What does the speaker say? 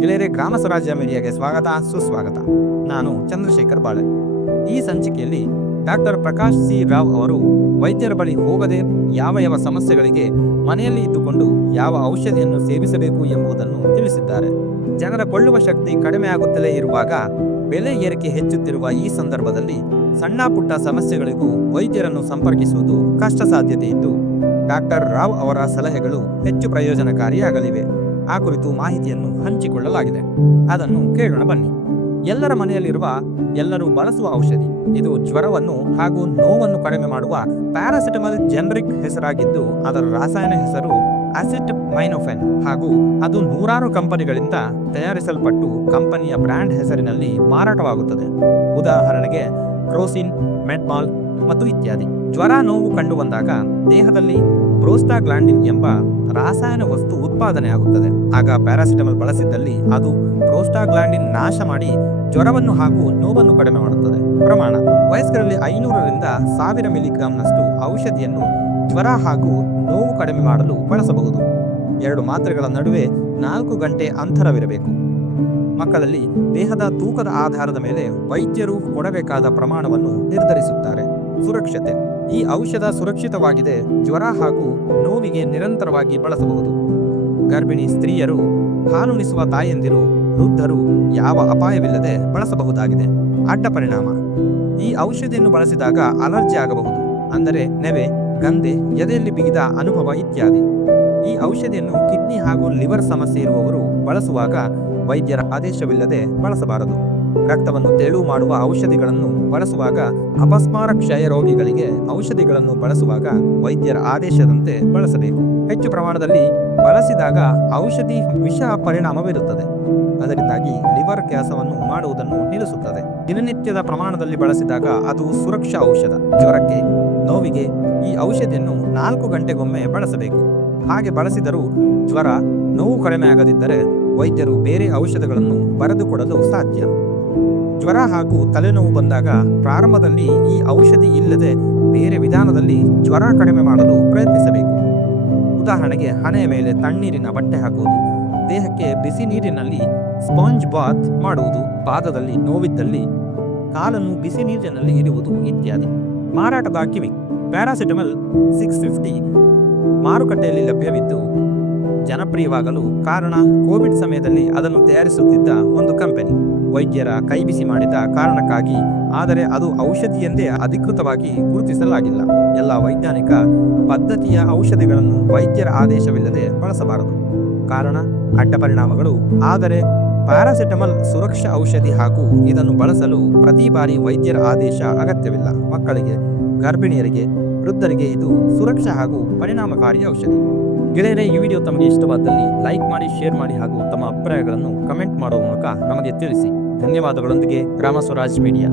ಗೆಳೆಯರೆ, ಗ್ರಾಮ ಸ್ವರಾಜ್ಯ ಮೀಡಿಯಾಗೆ ಸ್ವಾಗತ ಸುಸ್ವಾಗತ. ನಾನು ಚಂದ್ರಶೇಖರ್ ಬಾಳೆ. ಈ ಸಂಚಿಕೆಯಲ್ಲಿ ಡಾಕ್ಟರ್ ಪ್ರಕಾಶ್ ಸಿ ರಾವ್ ಅವರು ವೈದ್ಯರ ಬಳಿ ಹೋಗದೆ ಯಾವ ಸಮಸ್ಯೆಗಳಿಗೆ ಮನೆಯಲ್ಲಿ ಇದ್ದುಕೊಂಡು ಯಾವ ಔಷಧಿಯನ್ನು ಸೇವಿಸಬೇಕು ಎಂಬುದನ್ನು ತಿಳಿಸಿದ್ದಾರೆ. ಜನರ ಕೊಳ್ಳುವ ಶಕ್ತಿ ಕಡಿಮೆ ಆಗುತ್ತಲೇ ಇರುವಾಗ ಬೆಲೆ ಏರಿಕೆ ಹೆಚ್ಚುತ್ತಿರುವ ಈ ಸಂದರ್ಭದಲ್ಲಿ ಸಣ್ಣ ಪುಟ್ಟ ಸಮಸ್ಯೆಗಳಿಗೂ ವೈದ್ಯರನ್ನು ಸಂಪರ್ಕಿಸುವುದು ಕಷ್ಟ ಸಾಧ್ಯತೆ ಇದ್ದು, ಡಾಕ್ಟರ್ ರಾವ್ ಅವರ ಸಲಹೆಗಳು ಹೆಚ್ಚು ಪ್ರಯೋಜನಕಾರಿಯಾಗಲಿವೆ. ಆ ಕುರಿತು ಮಾಹಿತಿಯನ್ನು ಹಂಚಿಕೊಳ್ಳಲಾಗಿದೆ. ಅದನ್ನು ಕೇಳೋಣ ಬನ್ನಿ. ಎಲ್ಲರ ಮನೆಯಲ್ಲಿರುವ, ಎಲ್ಲರೂ ಬಳಸುವ ಔಷಧಿ ಇದು. ಜ್ವರವನ್ನು ಹಾಗೂ ನೋವನ್ನು ಕಡಿಮೆ ಮಾಡುವ ಪ್ಯಾರಾಸಿಟಮಲ್ ಜನರಿಕ್ ಹೆಸರಾಗಿದ್ದು, ಅದರ ರಾಸಾಯನ ಹೆಸರು ಅಸಿಟಮಿನೋಫೆನ್ ಹಾಗೂ ಅದು ನೂರಾರು ಕಂಪನಿಗಳಿಂದ ತಯಾರಿಸಲ್ಪಟ್ಟು ಕಂಪನಿಯ ಬ್ರ್ಯಾಂಡ್ ಹೆಸರಿನಲ್ಲಿ ಮಾರಾಟವಾಗುತ್ತದೆ. ಉದಾಹರಣೆಗೆ ಕ್ರೋಸಿನ್, ಮೆಡ್ಮಾಲ್ ಮತ್ತು ಇತ್ಯಾದಿ. ಜ್ವರ, ನೋವು ಕಂಡು ಬಂದಾಗ ದೇಹದಲ್ಲಿ ಪ್ರೋಸ್ಟಾಗ್ಲಾಂಡಿನ್ ಎಂಬ ರಾಸಾಯನ ವಸ್ತು ಉತ್ಪಾದನೆಯಾಗುತ್ತದೆ. ಆಗ ಪ್ಯಾರಾಸಿಟಮಲ್ ಬಳಸಿದ್ದಲ್ಲಿ ಅದು ಪ್ರೋಸ್ಟಾಗ್ಲಾಂಡಿನ್ ನಾಶ ಮಾಡಿ ಜ್ವರವನ್ನು ಹಾಗೂ ನೋವನ್ನು ಕಡಿಮೆ ಮಾಡುತ್ತದೆ. ಪ್ರಮಾಣ: ವಯಸ್ಕರಲ್ಲಿ 500ರಿಂದ 1000 ಮಿಲಿಗ್ರಾಂನಷ್ಟು ಔಷಧಿಯನ್ನು ಜ್ವರ ಹಾಗೂ ನೋವು ಕಡಿಮೆ ಮಾಡಲು ಬಳಸಬಹುದು. 2 ಮಾತ್ರೆಗಳ ನಡುವೆ 4 ಗಂಟೆ ಅಂತರವಿರಬೇಕು. ಮಕ್ಕಳಲ್ಲಿ ದೇಹದ ತೂಕದ ಆಧಾರದ ಮೇಲೆ ವೈದ್ಯರು ಕೊಡಬೇಕಾದ ಪ್ರಮಾಣವನ್ನು ನಿರ್ಧರಿಸುತ್ತಾರೆ. ಸುರಕ್ಷತೆ: ಈ ಔಷಧ ಸುರಕ್ಷಿತವಾಗಿದೆ. ಜ್ವರ ಹಾಗೂ ನೋವಿಗೆ ನಿರಂತರವಾಗಿ ಬಳಸಬಹುದು. ಗರ್ಭಿಣಿ ಸ್ತ್ರೀಯರು, ಹಾಲುಣಿಸುವ ತಾಯಂದಿರು, ವೃದ್ಧರು ಯಾವ ಅಪಾಯವಿಲ್ಲದೆ ಬಳಸಬಹುದಾಗಿದೆ. ಅಡ್ಡ ಪರಿಣಾಮ: ಈ ಔಷಧಿಯನ್ನು ಬಳಸಿದಾಗ ಅಲರ್ಜಿ ಆಗಬಹುದು, ಅಂದರೆ ನೆವೆ, ಗಂಧೆ, ಎದೆಯಲ್ಲಿ ಬಿಗಿದ ಅನುಭವ ಇತ್ಯಾದಿ. ಈ ಔಷಧಿಯನ್ನು ಕಿಡ್ನಿ ಹಾಗೂ ಲಿವರ್ ಸಮಸ್ಯೆ ಇರುವವರು ಬಳಸುವಾಗ ವೈದ್ಯರ ಆದೇಶವಿಲ್ಲದೆ ಬಳಸಬಾರದು. ರಕ್ತವನ್ನು ತೆಳು ಮಾಡುವ ಔಷಧಿಗಳನ್ನು ಬಳಸುವಾಗ, ಅಪಸ್ಮಾರ ಕ್ಷಯ ರೋಗಿಗಳಿಗೆ ಔಷಧಿಗಳನ್ನು ಬಳಸುವಾಗ ವೈದ್ಯರ ಆದೇಶದಂತೆ ಬಳಸಬೇಕು. ಹೆಚ್ಚು ಪ್ರಮಾಣದಲ್ಲಿ ಬಳಸಿದಾಗ ಔಷಧಿ ವಿಷ ಪರಿಣಾಮ ಬೀರುತ್ತದೆ. ಅದರಿಂದಾಗಿ ಲಿವರ್ ಕೆಲಸವನ್ನು ಮಾಡುವುದನ್ನು ನಿಲ್ಲಿಸುತ್ತದೆ. ದಿನನಿತ್ಯದ ಪ್ರಮಾಣದಲ್ಲಿ ಬಳಸಿದಾಗ ಅದು ಸುರಕ್ಷಾ ಔಷಧ. ಜ್ವರಕ್ಕೆ, ನೋವಿಗೆ ಈ ಔಷಧಿಯನ್ನು 4 ಗಂಟೆಗೊಮ್ಮೆ ಬಳಸಬೇಕು. ಹಾಗೆ ಬಳಸಿದರೂ ಜ್ವರ, ನೋವು ಕಡಿಮೆ ಆಗದಿದ್ದರೆ ವೈದ್ಯರು ಬೇರೆ ಔಷಧಗಳನ್ನು ಬರೆದುಕೊಡಲು ಸಾಧ್ಯ. ಜ್ವರ ಹಾಗೂ ತಲೆನೋವು ಬಂದಾಗ ಪ್ರಾರಂಭದಲ್ಲಿ ಈ ಔಷಧಿ ಇಲ್ಲದೆ ಬೇರೆ ವಿಧಾನದಲ್ಲಿ ಜ್ವರ ಕಡಿಮೆ ಮಾಡಲು ಪ್ರಯತ್ನಿಸಬೇಕು. ಉದಾಹರಣೆಗೆ ಹಣೆಯ ಮೇಲೆ ತಣ್ಣೀರಿನ ಬಟ್ಟೆ ಹಾಕುವುದು, ದೇಹಕ್ಕೆ ಬಿಸಿ ನೀರಿನಲ್ಲಿ ಸ್ಪಾಂಜ್ ಬಾತ್ ಮಾಡುವುದು, ಪಾದದಲ್ಲಿ ನೋವಿದ್ದಲ್ಲಿ ಕಾಲನ್ನು ಬಿಸಿ ನೀರಿನಲ್ಲಿ ಇಡುವುದು ಇತ್ಯಾದಿ. ಮಾರಾಟದ ಕಿವಿ: ಪ್ಯಾರಾಸಿಟಮಲ್ 650 ಮಾರುಕಟ್ಟೆಯಲ್ಲಿ ಲಭ್ಯವಿದ್ದು ಜನಪ್ರಿಯವಾಗಲು ಕಾರಣ ಕೋವಿಡ್ ಸಮಯದಲ್ಲಿ ಅದನ್ನು ತಯಾರಿಸುತ್ತಿದ್ದ ಒಂದು ಕಂಪನಿ ವೈದ್ಯರ ಕೈಬಿಸಿ ಮಾಡಿದ ಕಾರಣಕ್ಕಾಗಿ. ಆದರೆ ಅದು ಔಷಧಿ ಎಂದೇ ಅಧಿಕೃತವಾಗಿ ಗುರುತಿಸಲಾಗಿಲ್ಲ. ಎಲ್ಲ ವೈಜ್ಞಾನಿಕ ಪದ್ಧತಿಯ ಔಷಧಿಗಳನ್ನು ವೈದ್ಯರ ಆದೇಶವಿಲ್ಲದೆ ಬಳಸಬಾರದು. ಕಾರಣ ಅಡ್ಡ ಪರಿಣಾಮಗಳು. ಆದರೆ ಪ್ಯಾರಾಸಿಟಮಲ್ ಸುರಕ್ಷಾ ಔಷಧಿ ಹಾಗೂ ಇದನ್ನು ಬಳಸಲು ಪ್ರತಿ ಬಾರಿ ವೈದ್ಯರ ಆದೇಶ ಅಗತ್ಯವಿಲ್ಲ. ಮಕ್ಕಳಿಗೆ, ಗರ್ಭಿಣಿಯರಿಗೆ, ವೃದ್ಧರಿಗೆ ಇದು ಸುರಕ್ಷಾ ಹಾಗೂ ಪರಿಣಾಮಕಾರಿ ಔಷಧಿ. ಗೆಳೆಯರೆ, ಈ ವಿಡಿಯೋ ತಮಗೆ ಇಷ್ಟವಾದಲ್ಲಿ ಲೈಕ್ ಮಾಡಿ, ಶೇರ್ ಮಾಡಿ ಹಾಗೂ ತಮ್ಮ ಅಭಿಪ್ರಾಯಗಳನ್ನು ಕಮೆಂಟ್ ಮಾಡುವ ಮೂಲಕ ನಮಗೆ ತಿಳಿಸಿ. ಧನ್ಯವಾದಗಳೊಂದಿಗೆ ಗ್ರಾಮ ಸ್ವರಾಜ್ ಮೀಡಿಯಾ.